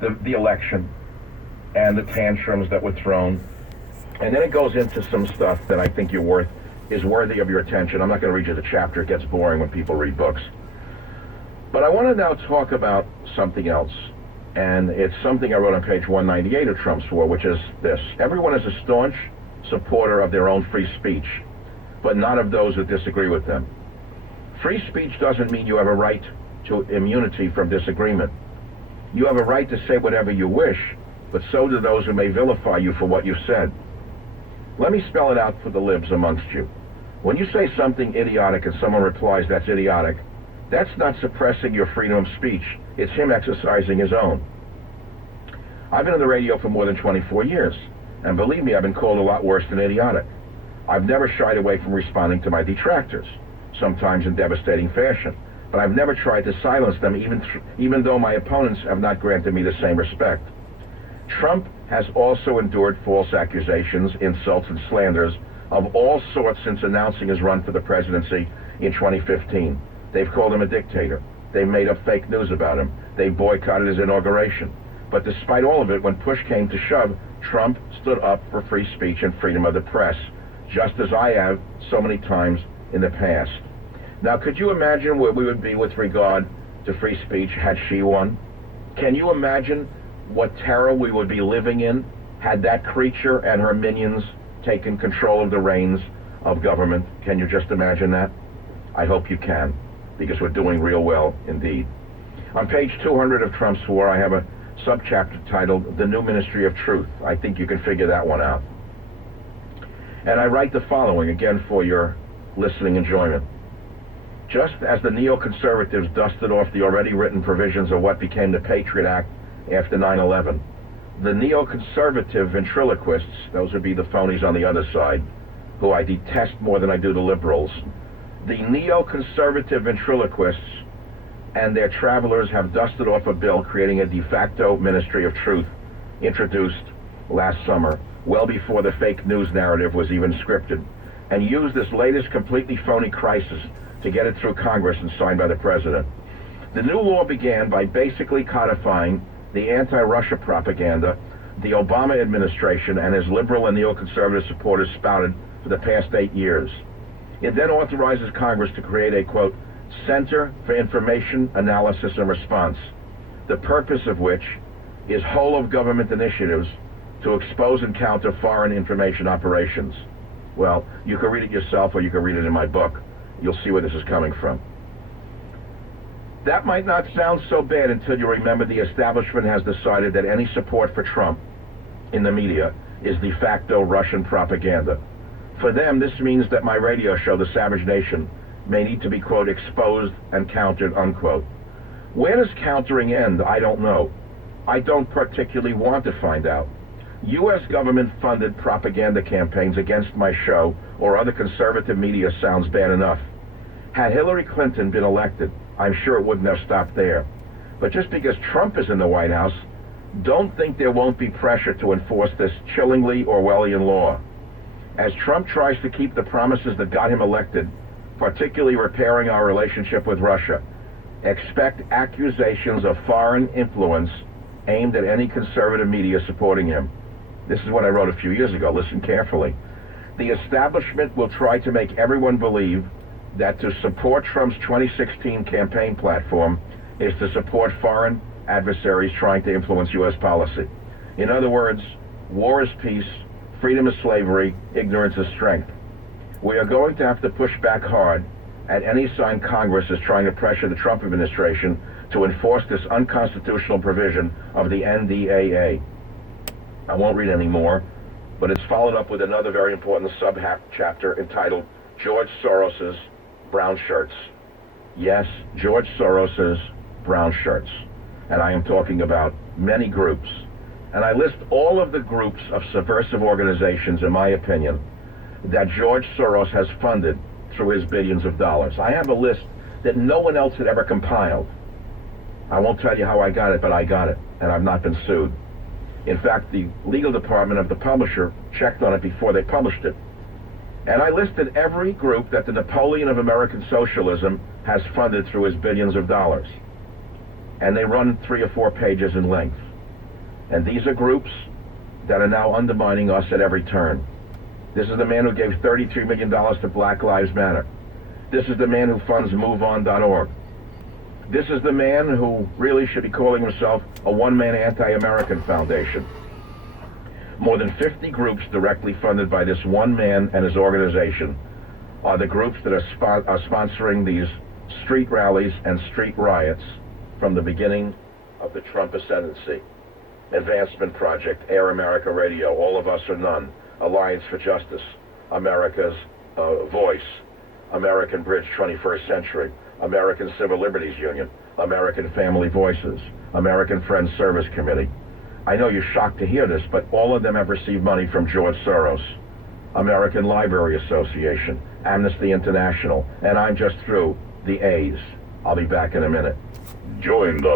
the election and the tantrums that were thrown. And then it goes into some stuff that I think is worthy of your attention. I'm not going to read you the chapter. It gets boring when people read books. But I want to now talk about something else. And it's something I wrote on page 198 of Trump's War, which is this. Everyone is a staunch supporter of their own free speech, but not of those who disagree with them. Free speech doesn't mean you have a right to immunity from disagreement. You have a right to say whatever you wish, but so do those who may vilify you for what you've said. Let me spell it out for the libs amongst you. When you say something idiotic and someone replies that's idiotic, that's not suppressing your freedom of speech. It's him exercising his own. I've been on the radio for more than 24 years, and believe me, I've been called a lot worse than idiotic. I've never shied away from responding to my detractors, sometimes in devastating fashion, but I've never tried to silence them, even though my opponents have not granted me the same respect. Trump has also endured false accusations, insults, and slanders of all sorts since announcing his run for the presidency in 2015. They've called him a dictator. They've made up fake news about him. They boycotted his inauguration. But despite all of it, when push came to shove, Trump stood up for free speech and freedom of the press, just as I have so many times in the past. Now, could you imagine where we would be with regard to free speech had she won? Can you imagine what terror we would be living in had that creature and her minions taken control of the reins of government? Can you just imagine that? I hope you can, because we're doing real well indeed. On page 200 of Trump's War, I have a subchapter titled The New Ministry of Truth. I think you can figure that one out. And I write the following, again for your listening enjoyment. Just as the neoconservatives dusted off the already written provisions of what became the Patriot Act after 9/11, the neoconservative ventriloquists, those would be the phonies on the other side, who I detest more than I do the liberals, the neoconservative ventriloquists and their travelers have dusted off a bill creating a de facto Ministry of Truth introduced last summer, well before the fake news narrative was even scripted, and used this latest completely phony crisis to get it through Congress and signed by the president. The new law began by basically codifying the anti-Russia propaganda the Obama administration and his liberal and neoconservative supporters spouted for the past 8 years. It then authorizes Congress to create a, quote, Center for Information Analysis and Response, the purpose of which is whole-of-government initiatives to expose and counter foreign information operations. Well, you can read it yourself or you can read it in my book. You'll see where this is coming from. That might not sound so bad until you remember the establishment has decided that any support for Trump in the media is de facto Russian propaganda. For them, this means that my radio show, The Savage Nation, may need to be, quote, exposed and countered, unquote. Where does countering end? I don't know. I don't particularly want to find out. U.S. government-funded propaganda campaigns against my show or other conservative media sounds bad enough. Had Hillary Clinton been elected, I'm sure it wouldn't have stopped there. But just because Trump is in the White House, don't think there won't be pressure to enforce this chillingly Orwellian law. As Trump tries to keep the promises that got him elected, particularly repairing our relationship with Russia, expect accusations of foreign influence aimed at any conservative media supporting him. This is what I wrote a few years ago. Listen carefully. The establishment will try to make everyone believe that to support Trump's 2016 campaign platform is to support foreign adversaries trying to influence U.S. policy. In other words, war is peace, freedom is slavery, ignorance is strength. We are going to have to push back hard at any sign Congress is trying to pressure the Trump administration to enforce this unconstitutional provision of the NDAA. I won't read any more, but it's followed up with another very important sub-chapter entitled George Soros's Brown Shirts. Yes, George Soros's brown shirts. And I am talking about many groups. And I list all of the groups of subversive organizations, in my opinion, that George Soros has funded through his billions of dollars. I have a list that no one else had ever compiled. I won't tell you how I got it, but I got it, and I've not been sued. In fact, the legal department of the publisher checked on it before they published it. And I listed every group that the Napoleon of American socialism has funded through his billions of dollars. And they run 3 or 4 pages in length. And these are groups that are now undermining us at every turn. This is the man who gave $33 million to Black Lives Matter. This is the man who funds MoveOn.org. This is the man who really should be calling himself a one-man anti-American foundation. More than 50 groups directly funded by this one man and his organization are the groups that are sponsoring these street rallies and street riots from the beginning of the Trump ascendancy. Advancement Project, Air America Radio, All of Us or None, Alliance for Justice, America's Voice, American Bridge 21st Century, American Civil Liberties Union, American Family Voices, American Friends Service Committee. I know you're shocked to hear this, but all of them have received money from George Soros, American Library Association, Amnesty International, and I'm just through the A's. I'll be back in a minute. Join the